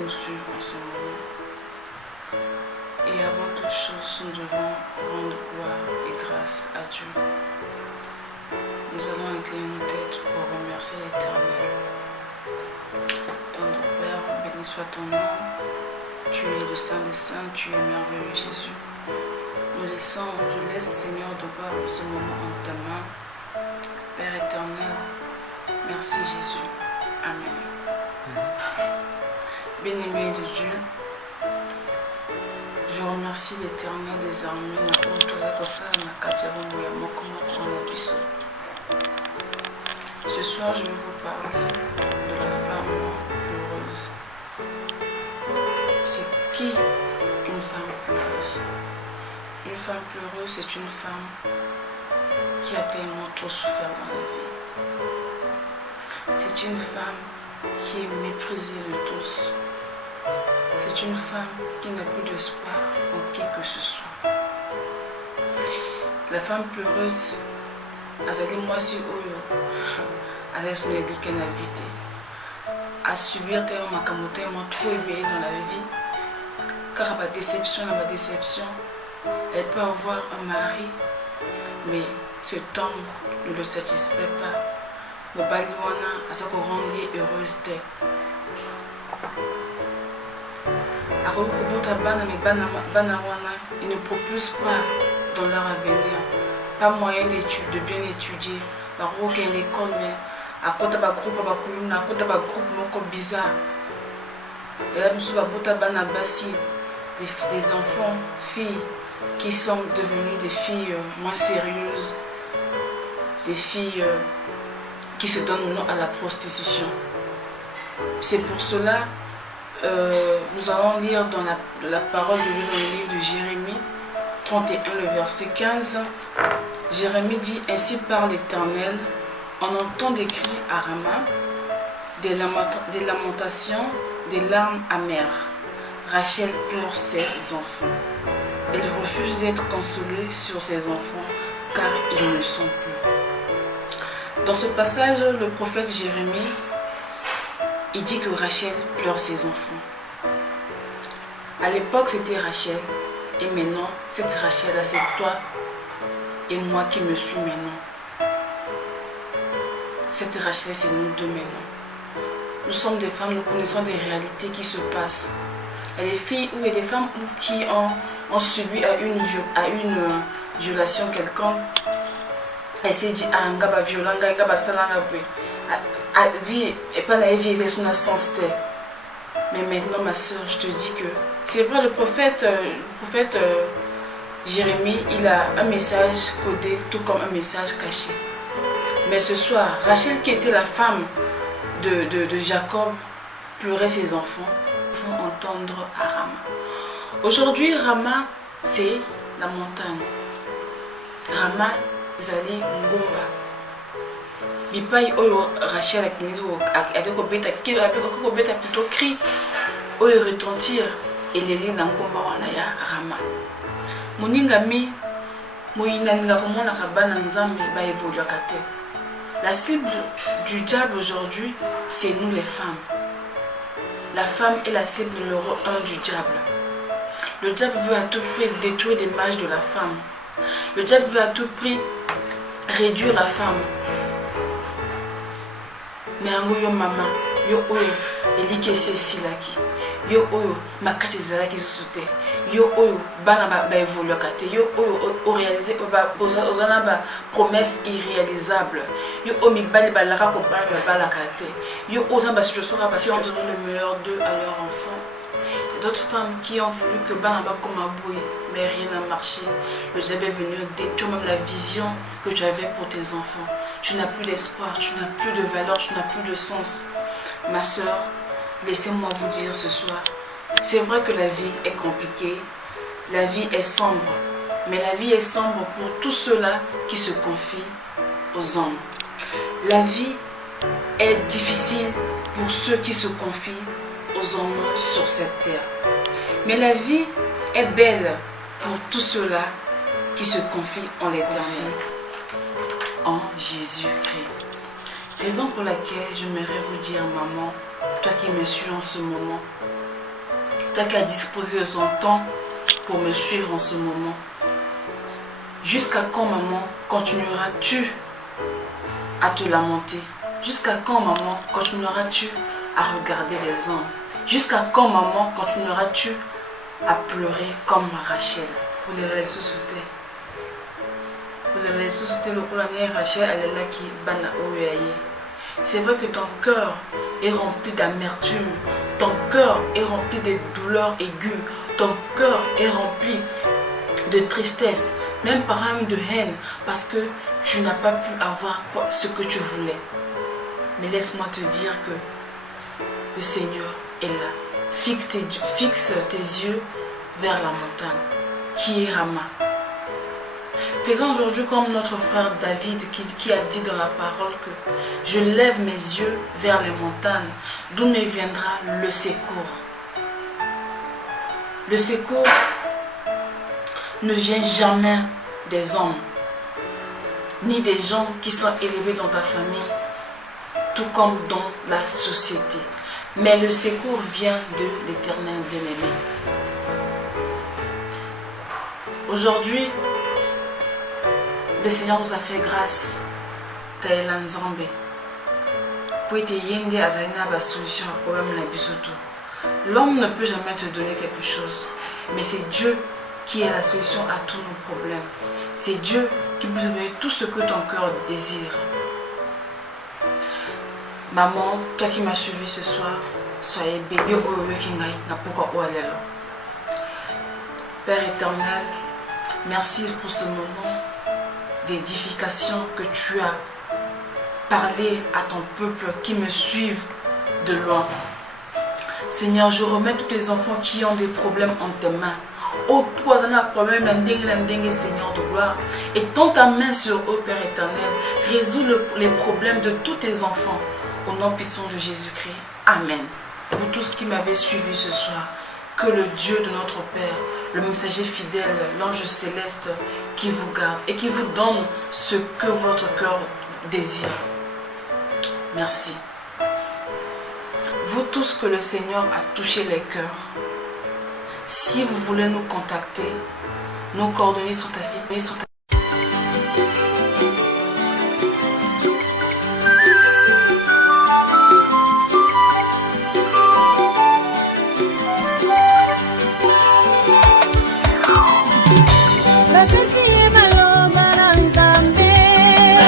nous suivent en ce moment. Et avant toute chose, nous devons rendre gloire et grâce à Dieu. Nous allons incliner nos têtes pour remercier l'Éternel. Tendre Père, béni soit ton nom. Tu es le Saint des Saints, tu es merveilleux Jésus. Je laisse Seigneur de voir ce moment en ta main. Père éternel, merci Jésus. Amen. Bien-aimé de Dieu, je remercie l'Éternel des armées. Ce soir, je vais vous parler de la femme heureuse. C'est qui une femme heureuse? Une femme pleureuse, c'est une femme qui a tellement trop souffert dans la vie. C'est une femme qui est méprisée de tous. C'est une femme qui n'a plus d'espoir en qui que ce soit. La femme pleureuse, azali mwasi oyo, azali son éduqué na vie te. À subir tellement makambo tellement trop ébélé dans la vie, car ma déception, elle peut avoir un mari, mais cet homme ne le satisfait pas. Mobali wana aza ko rendre heureuse te. Akoki kobota bana mais bana wana, ils ne propulsent pas dans leur avenir. Pas moyen d'études, de bien étudier. Baroki une école mais à côté ba groupe ba kuluna, à côté ba groupe moko bizarre. Et là nous bota bana basi des enfants, filles qui sont devenues des filles moins sérieuses, des filles qui se donnent à la prostitution. C'est pour cela nous allons lire dans la parole de Dieu dans le livre de Jérémie 31, le verset 15. Jérémie dit: ainsi parle l'Éternel, on entend des cris à Rama, des lamentations, des larmes amères. Rachel pleure ses enfants. Elle refuse d'être consolée sur ses enfants car ils ne sont plus. Dans ce passage, le prophète Jérémie, il dit que Rachel pleure ses enfants. À l'époque, c'était Rachel. Et maintenant, cette Rachel-là, c'est toi et moi qui me suis maintenant. Cette Rachel, c'est nous deux maintenant. Nous sommes des femmes, nous connaissons des réalités qui se passent. Il y a des filles ou des femmes qui ont subi à une violation quelconque. Elle s'est dit: ah, nga ba violent, nga ba salanga pe. Vie et pas la vie, c'est son sens. Mais maintenant, ma soeur, je te dis que c'est vrai, le prophète Jérémie, il a un message codé, tout comme un message caché. Mais ce soir, Rachel, qui était la femme de Jacob, pleurait ses enfants. Il faut entendre à Rama. Aujourd'hui, Rama, c'est la montagne. Rama, Zali Ngomba. Bipai oyo Rachel avec kobeta plutôt cri oyo retentir et les lignes Ngomba wana ya Rama. Moningami moyina ninga komona kabana nzambe ba évoluer kate. La cible du diable aujourd'hui, c'est nous les femmes. La femme est la cible numéro 1 du diable. Le diable veut à tout prix détruire l'image de la femme. Le diable veut à tout prix réduire la femme. Nango yo mama, yo oyo, elike sesi laki. Yo oyo, makasi zalaki soute. Yo oyo, bana ba évoluer kate. Yo oyo, o réaliser, ozana ba promesse irréalisable. Yo oyo, mi bali ba laka ko bana ba la kate. Yo ozana ba situation qui ont donné le meilleur d'eux à leur enfant. D'autres femmes qui ont voulu que Banaba comme Aboué, mais rien n'a marché. Le diable est venu détruire même la vision que tu avais pour tes enfants. Tu n'as plus d'espoir, tu n'as plus de valeur, tu n'as plus de sens. Ma soeur, laissez-moi vous dire ce soir, c'est vrai que la vie est compliquée, la vie est sombre, mais la vie est sombre pour tous ceux-là qui se confient aux hommes. La vie est difficile pour ceux qui se confient aux hommes sur cette terre. Mais la vie est belle pour tous ceux-là qui se confient en l'Éternel, en Jésus-Christ. Raison pour laquelle j'aimerais vous dire, maman, toi qui me suis en ce moment, toi qui as disposé de son temps pour me suivre en ce moment. Jusqu'à quand, maman, continueras-tu à te lamenter? Jusqu'à quand, maman, continueras-tu à regarder les hommes? Jusqu'à quand, maman, continueras-tu à pleurer comme Rachel? Pour les laisser sauter. Pour les laisser sauter, le colonel Rachel, elle est là qui bana oyaye. C'est vrai que ton cœur est rempli d'amertume, ton cœur est rempli de douleurs aiguës, ton cœur est rempli de tristesse, même par même de haine, parce que tu n'as pas pu avoir ce que tu voulais. Mais laisse-moi te dire que le Seigneur est là. Fixe tes yeux vers la montagne, qui est Rama. Faisons aujourd'hui comme notre frère David qui a dit dans la parole que je lève mes yeux vers les montagnes, d'où me viendra le secours. Le secours ne vient jamais des hommes, ni des gens qui sont élevés dans ta famille, tout comme dans la société. Mais le secours vient de l'Éternel bien-aimé. Aujourd'hui, le Seigneur nous a fait grâce. Taïlan Zambé. Pour être yende azalina ba solution au problème la bisoto. L'homme ne peut jamais te donner quelque chose, mais c'est Dieu qui est la solution à tous nos problèmes. C'est Dieu qui peut te donner tout ce que ton cœur désire. Maman, toi qui m'as suivi ce soir, soyez béni. Père éternel, merci pour ce moment d'édification que tu as parlé à ton peuple qui me suivent de loin. Seigneur, je remets tous tes enfants qui ont des problèmes en tes mains. Oh, toi, on a un problème, Seigneur de gloire. Et tends ta main sur eux, Père éternel. Résous les problèmes de tous tes enfants. Au nom puissant de Jésus-Christ. Amen. Vous tous qui m'avez suivi ce soir, que le Dieu de notre Père, le messager fidèle, l'ange céleste, qui vous garde et qui vous donne ce que votre cœur désire. Merci. Vous tous que le Seigneur a touché les cœurs, si vous voulez nous contacter, nos coordonnées sont affichées.